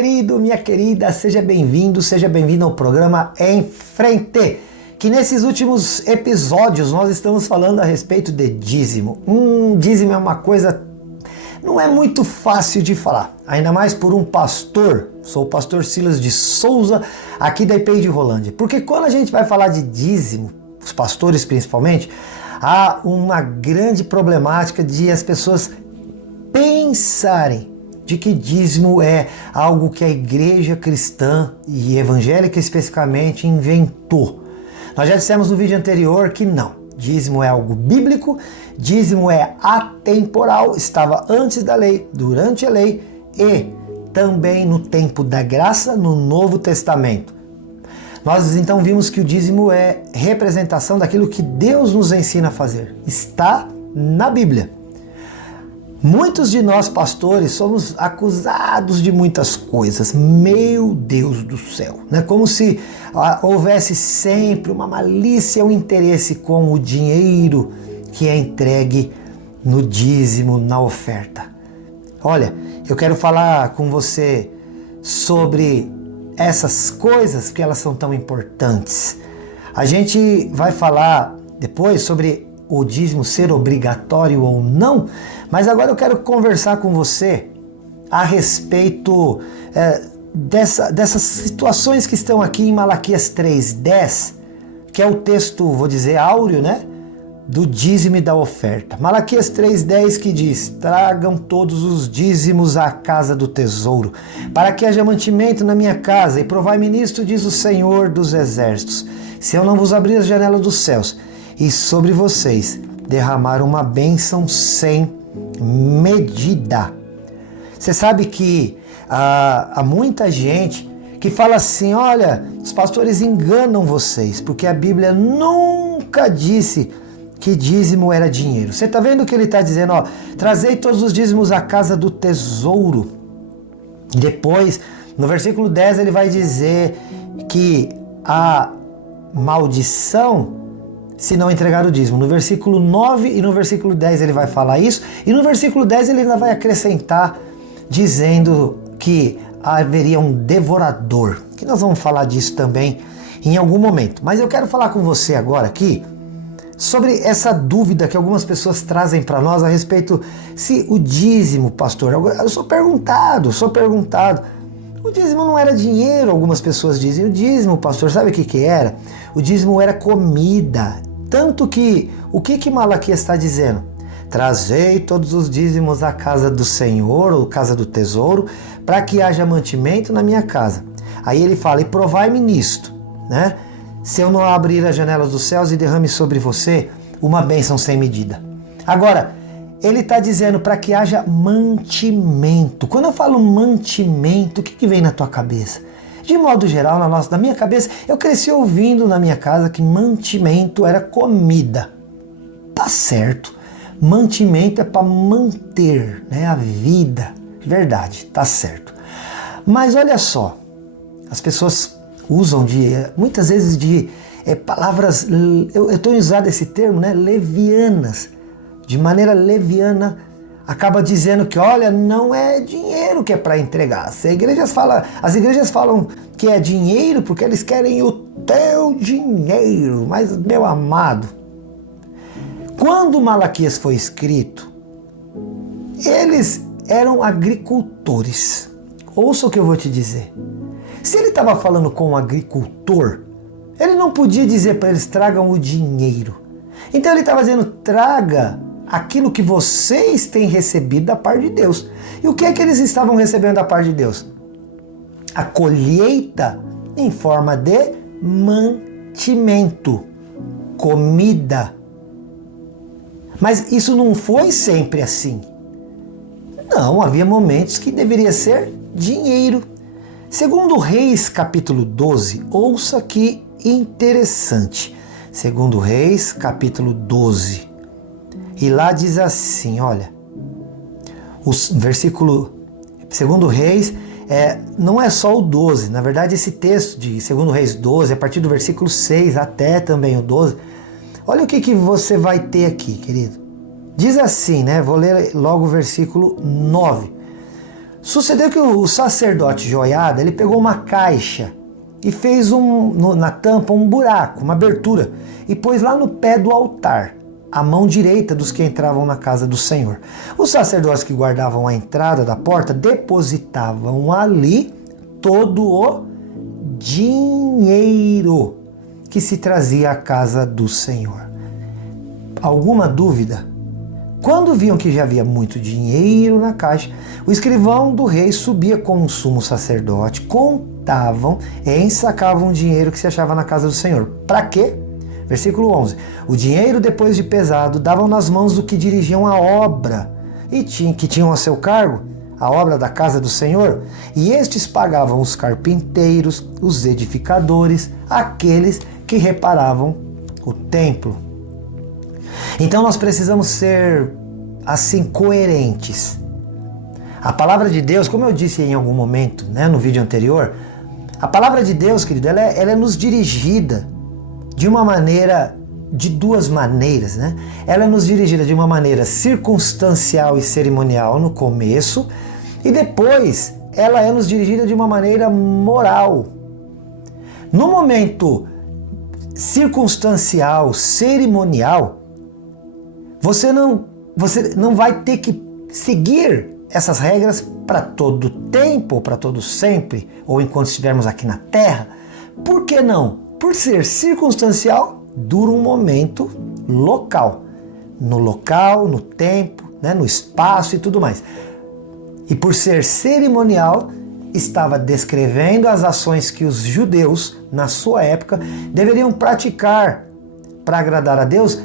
querido, minha querida, seja bem-vindo, seja bem-vinda ao programa Em Frente, que nesses últimos episódios nós estamos falando a respeito de dízimo. Dízimo é uma coisa, não é muito fácil de falar, ainda mais por um pastor, sou o pastor Silas de Souza, aqui da IPI de Rolândia, porque quando a gente vai falar de dízimo, os pastores principalmente, há uma grande problemática de as pessoas pensarem de que dízimo é algo que a igreja cristã e evangélica especificamente inventou. Nós já dissemos no vídeo anterior que não. Dízimo é algo bíblico, dízimo é atemporal, estava antes da lei, durante a lei e também no tempo da graça no Novo Testamento. Nós então vimos que o dízimo é representação daquilo que Deus nos ensina a fazer. Está na Bíblia. Muitos de nós pastores somos acusados de muitas coisas, meu Deus do céu, né? Como se houvesse sempre uma malícia, um interesse com o dinheiro que é entregue no dízimo, na oferta. Olha, eu quero falar com você sobre essas coisas, que elas são tão importantes. A gente vai falar depois sobre o dízimo ser obrigatório ou não, mas agora eu quero conversar com você a respeito dessas situações que estão aqui em Malaquias 3:10, que é o texto, vou dizer, áureo, né? Do dízimo e da oferta. Malaquias 3:10 que diz: tragam todos os dízimos à casa do tesouro, para que haja mantimento na minha casa, e provai-me nisto, diz o Senhor dos Exércitos, se eu não vos abrir as janelas dos céus, e sobre vocês derramar uma bênção sem medida. Você sabe que há muita gente que fala assim: olha, os pastores enganam vocês, porque a Bíblia nunca disse que dízimo era dinheiro. Você está vendo que ele está dizendo, ó, trazei todos os dízimos à casa do tesouro. Depois, no versículo 10, ele vai dizer que a maldição se não entregar o dízimo. No versículo 9 e no versículo 10 ele vai falar isso, e no versículo 10 ele ainda vai acrescentar dizendo que haveria um devorador, que nós vamos falar disso também em algum momento. Mas eu quero falar com você agora aqui sobre essa dúvida que algumas pessoas trazem para nós a respeito se o dízimo, pastor, eu sou perguntado, o dízimo não era dinheiro, algumas pessoas dizem. O dízimo, pastor, sabe o que era? O dízimo era comida. Tanto que, o que Malaquias está dizendo? Trazei todos os dízimos à casa do Senhor, ou casa do tesouro, para que haja mantimento na minha casa. Aí ele fala, e provai-me nisto, né? Se eu não abrir as janelas dos céus e derrame sobre você uma bênção sem medida. Agora, ele está dizendo para que haja mantimento. Quando eu falo mantimento, o que vem na tua cabeça? De modo geral, na minha cabeça, eu cresci ouvindo na minha casa que mantimento era comida. Tá certo. Mantimento é para manter, né, a vida. Verdade, tá certo. Mas olha só, as pessoas usam muitas vezes de palavras, eu estou usando esse termo, né, levianas. De maneira leviana, acaba dizendo que, olha, não é dinheiro que é para entregar. As igrejas falam que é dinheiro porque eles querem o teu dinheiro. Mas, meu amado, quando Malaquias foi escrito, eles eram agricultores. Ouça o que eu vou te dizer. Se ele estava falando com um agricultor, ele não podia dizer para eles: tragam o dinheiro. Então ele estava dizendo: traga aquilo que vocês têm recebido da parte de Deus. E o que é que eles estavam recebendo da parte de Deus? A colheita em forma de mantimento, comida. Mas isso não foi sempre assim. Não, havia momentos que deveria ser dinheiro. Segundo Reis, capítulo 12, ouça que interessante. Segundo Reis, capítulo 12. E lá diz assim, olha, o versículo, segundo Reis, não é só o 12, na verdade esse texto de segundo Reis 12, a partir do versículo 6 até também o 12, olha o que você vai ter aqui, querido. Diz assim, né, vou ler logo o versículo 9. Sucedeu que o sacerdote Joiada, ele pegou uma caixa e fez na tampa um buraco, uma abertura, e pôs lá no pé do altar, a mão direita dos que entravam na casa do Senhor. Os sacerdotes que guardavam a entrada da porta depositavam ali todo o dinheiro que se trazia à casa do Senhor. Alguma dúvida? Quando viam que já havia muito dinheiro na caixa, o escrivão do rei subia com o sumo sacerdote, contavam e ensacavam o dinheiro que se achava na casa do Senhor. Para quê? Versículo 11. O dinheiro, depois de pesado, davam nas mãos do que dirigiam a obra e que tinham a seu cargo a obra da casa do Senhor, e estes pagavam os carpinteiros, os edificadores, aqueles que reparavam o templo. Então nós precisamos ser assim coerentes. A palavra de Deus, como eu disse em algum momento, no vídeo anterior, a palavra de Deus, querido, ela é nos dirigida de duas maneiras, Ela é nos dirigida de uma maneira circunstancial e cerimonial no começo, e depois ela é nos dirigida de uma maneira moral. No momento circunstancial, cerimonial, você não vai ter que seguir essas regras para todo tempo, para todo sempre, ou enquanto estivermos aqui na Terra. Por que não? Por ser circunstancial, dura um momento local. No local, no tempo, no espaço e tudo mais. E por ser cerimonial, estava descrevendo as ações que os judeus, na sua época, deveriam praticar para agradar a Deus,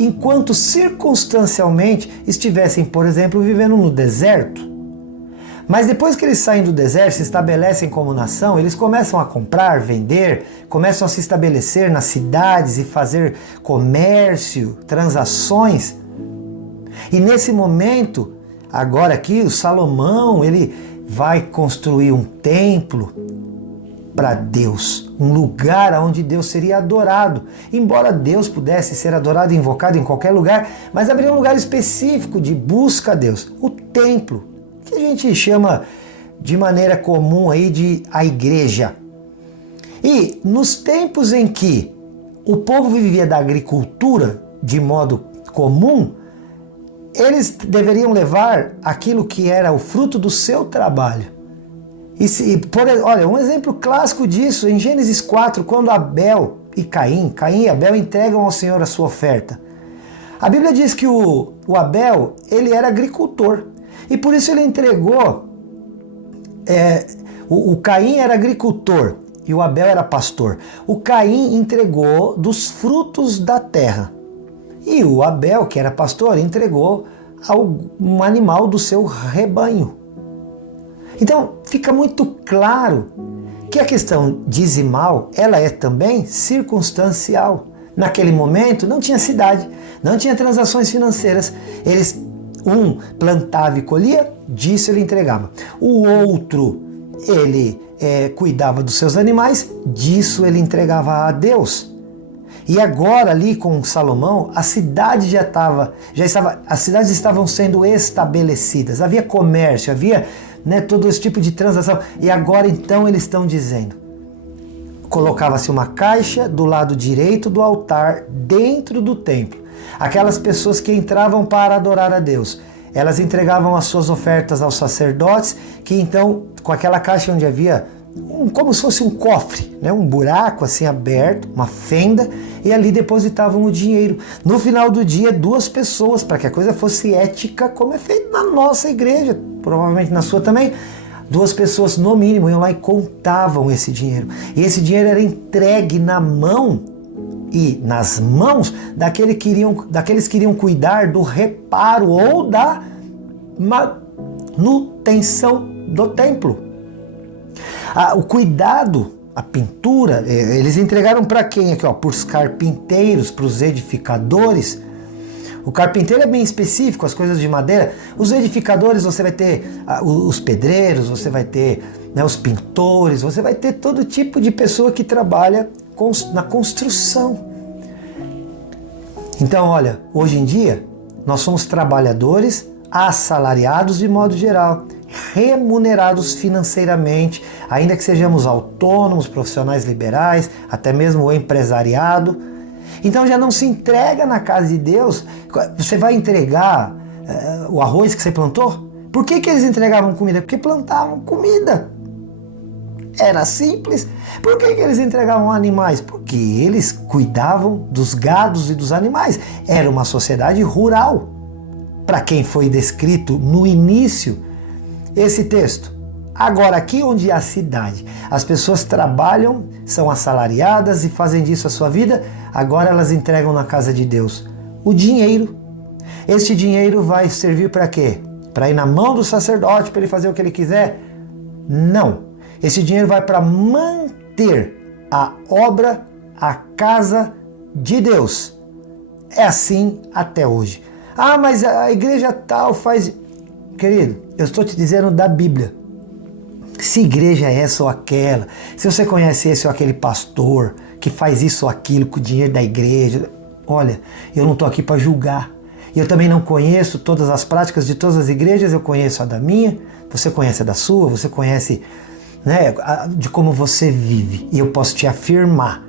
enquanto circunstancialmente estivessem, por exemplo, vivendo no deserto. Mas depois que eles saem do deserto, se estabelecem como nação, eles começam a comprar, vender, começam a se estabelecer nas cidades e fazer comércio, transações. E nesse momento, agora aqui, o Salomão, ele vai construir um templo para Deus, um lugar onde Deus seria adorado. Embora Deus pudesse ser adorado e invocado em qualquer lugar, mas haveria um lugar específico de busca a Deus, o templo, que a gente chama de maneira comum aí de a igreja. E nos tempos em que o povo vivia da agricultura de modo comum, eles deveriam levar aquilo que era o fruto do seu trabalho. Olha, um exemplo clássico disso, em Gênesis 4, quando Abel e Caim e Abel entregam ao Senhor a sua oferta. A Bíblia diz que o Abel, ele era agricultor, e por isso ele entregou, o Caim era agricultor e o Abel era pastor. O Caim entregou dos frutos da terra, e o Abel, que era pastor, entregou um animal do seu rebanho. Então fica muito claro que a questão dizimal, ela é também circunstancial. Naquele momento não tinha cidade, não tinha transações financeiras. Um plantava e colhia, disso ele entregava. O outro, ele cuidava dos seus animais, disso ele entregava a Deus. E agora ali com Salomão, as cidades estavam sendo estabelecidas, havia comércio, havia todo esse tipo de transação. E agora então eles estão dizendo, colocava-se uma caixa do lado direito do altar, dentro do templo. Aquelas pessoas que entravam para adorar a Deus, elas entregavam as suas ofertas aos sacerdotes, que então, com aquela caixa onde havia como se fosse um cofre, um buraco assim aberto, uma fenda, e ali depositavam o dinheiro. No final do dia, 2 pessoas, para que a coisa fosse ética, como é feito na nossa igreja, provavelmente na sua também, 2 pessoas no mínimo iam lá e contavam esse dinheiro. E esse dinheiro era entregue na mão e nas mãos daqueles que iriam cuidar do reparo ou da manutenção do templo. O cuidado, a pintura, eles entregaram para quem aqui? Para os carpinteiros, para os edificadores. O carpinteiro é bem específico, as coisas de madeira. Os edificadores, você vai ter os pedreiros, você vai ter os pintores, você vai ter todo tipo de pessoa que trabalha na construção. Então, olha, hoje em dia, nós somos trabalhadores assalariados de modo geral, remunerados financeiramente, ainda que sejamos autônomos, profissionais liberais, até mesmo o empresariado. Então já não se entrega na casa de Deus. Você vai entregar o arroz que você plantou? Por que eles entregavam comida? Porque plantavam comida. Era simples. Por que eles entregavam animais? Porque eles cuidavam dos gados e dos animais. Era uma sociedade rural. Para quem foi descrito no início esse texto. Agora, aqui onde é a cidade, as pessoas trabalham, são assalariadas e fazem disso a sua vida, agora elas entregam na casa de Deus o dinheiro. Este dinheiro vai servir para quê? Para ir na mão do sacerdote, para ele fazer o que ele quiser? Não. Esse dinheiro vai para manter a obra, a casa de Deus. É assim até hoje. Ah, mas a igreja tal faz... Querido, eu estou te dizendo da Bíblia. Se igreja é essa ou aquela, se você conhece esse ou aquele pastor que faz isso ou aquilo com o dinheiro da igreja, olha, eu não estou aqui para julgar. Eu também não conheço todas as práticas de todas as igrejas, eu conheço a da minha, você conhece a da sua, você conhece, né, de como você vive. E eu posso te afirmar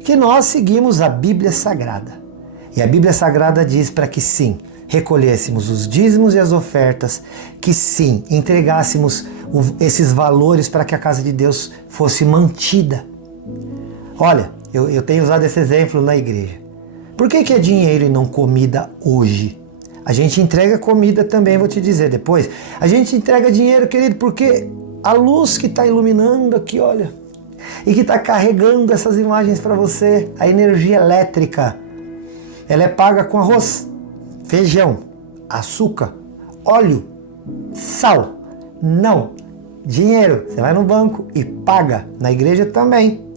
que nós seguimos a Bíblia Sagrada. E a Bíblia Sagrada diz para que sim, recolhêssemos os dízimos e as ofertas, que sim, entregássemos esses valores para que a casa de Deus fosse mantida. Olha, eu tenho usado esse exemplo na igreja. Por que é dinheiro e não comida hoje? A gente entrega comida também, vou te dizer depois. A gente entrega dinheiro, querido, porque a luz que está iluminando aqui, olha, e que está carregando essas imagens para você, a energia elétrica, ela é paga com arroz, feijão, açúcar, óleo, sal. Não, dinheiro. Você vai no banco e paga. Na igreja também.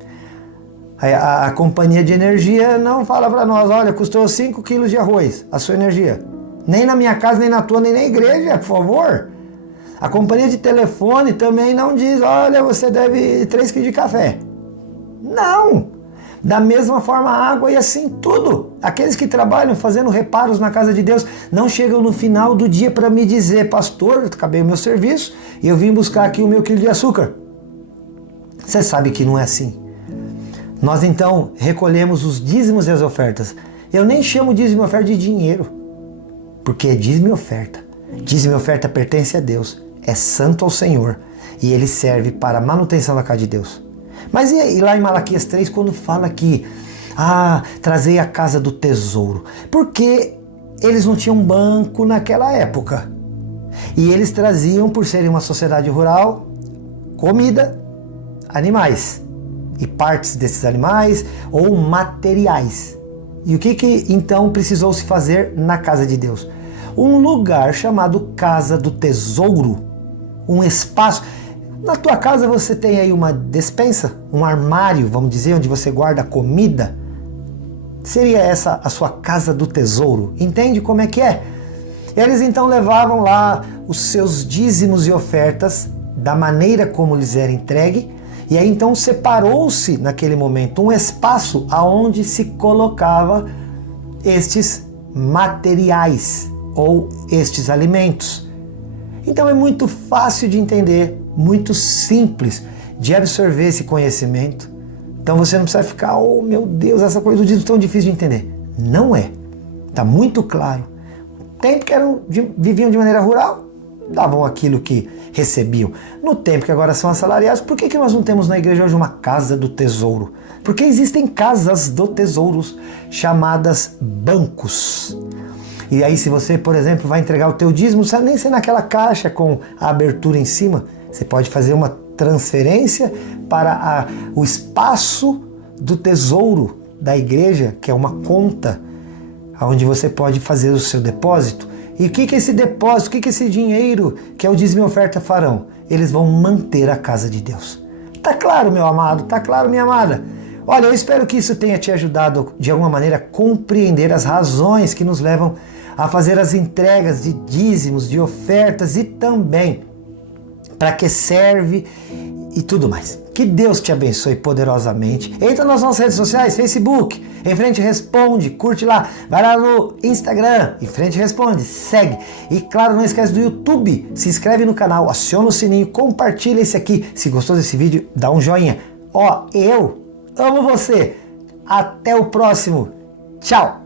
A companhia de energia não fala para nós, olha, custou 5 quilos de arroz, a sua energia. Nem na minha casa, nem na tua, nem na igreja, por favor. A companhia de telefone também não diz, olha, você deve 3 quilos de café. Não! Da mesma forma a água e assim tudo. Aqueles que trabalham fazendo reparos na casa de Deus não chegam no final do dia para me dizer, pastor, acabei o meu serviço e eu vim buscar aqui o meu quilo de açúcar. Você sabe que não é assim. Nós então recolhemos os dízimos e as ofertas. Eu nem chamo dízimo e oferta de dinheiro, porque é dízimo e oferta. Dízimo e oferta pertence a Deus, é santo ao Senhor e ele serve para a manutenção da casa de Deus. Mas e lá em Malaquias 3, quando fala que trazei a casa do tesouro? Porque eles não tinham banco naquela época. E eles traziam, por serem uma sociedade rural, comida, animais. E partes desses animais ou materiais. E o que então precisou se fazer na casa de Deus? Um lugar chamado Casa do Tesouro. Um espaço... Na tua casa você tem aí uma despensa, um armário, vamos dizer, onde você guarda comida. Seria essa a sua casa do tesouro? Entende como é que é? Eles então levavam lá os seus dízimos e ofertas da maneira como lhes era entregue, e aí então separou-se naquele momento um espaço aonde se colocava estes materiais ou estes alimentos. Então é muito fácil de entender, muito simples de absorver esse conhecimento. Então você não precisa ficar, oh meu Deus, essa coisa do dízimo é tão difícil de entender. Não é. Está muito claro. No tempo que viviam de maneira rural, davam aquilo que recebiam. No tempo que agora são assalariados, por que nós não temos na igreja hoje uma casa do tesouro? Porque existem casas do tesouros chamadas bancos. E aí se você, por exemplo, vai entregar o teu dízimo, não precisa nem ser naquela caixa com a abertura em cima. Você pode fazer uma transferência para o espaço do tesouro da igreja, que é uma conta, onde você pode fazer o seu depósito. E o que esse depósito, o que esse dinheiro, que é o dízimo e oferta, farão? Eles vão manter a casa de Deus. Tá claro, meu amado? Tá claro, minha amada? Olha, eu espero que isso tenha te ajudado de alguma maneira a compreender as razões que nos levam a fazer as entregas de dízimos, de ofertas e também para que serve e tudo mais. Que Deus te abençoe poderosamente. Entra nas nossas redes sociais, Facebook, Em Frente Responde, curte lá, vai lá no Instagram, Em Frente Responde, segue. E claro, não esquece do YouTube, se inscreve no canal, aciona o sininho, compartilha esse aqui. Se gostou desse vídeo, dá um joinha. Ó, eu amo você. Até o próximo. Tchau.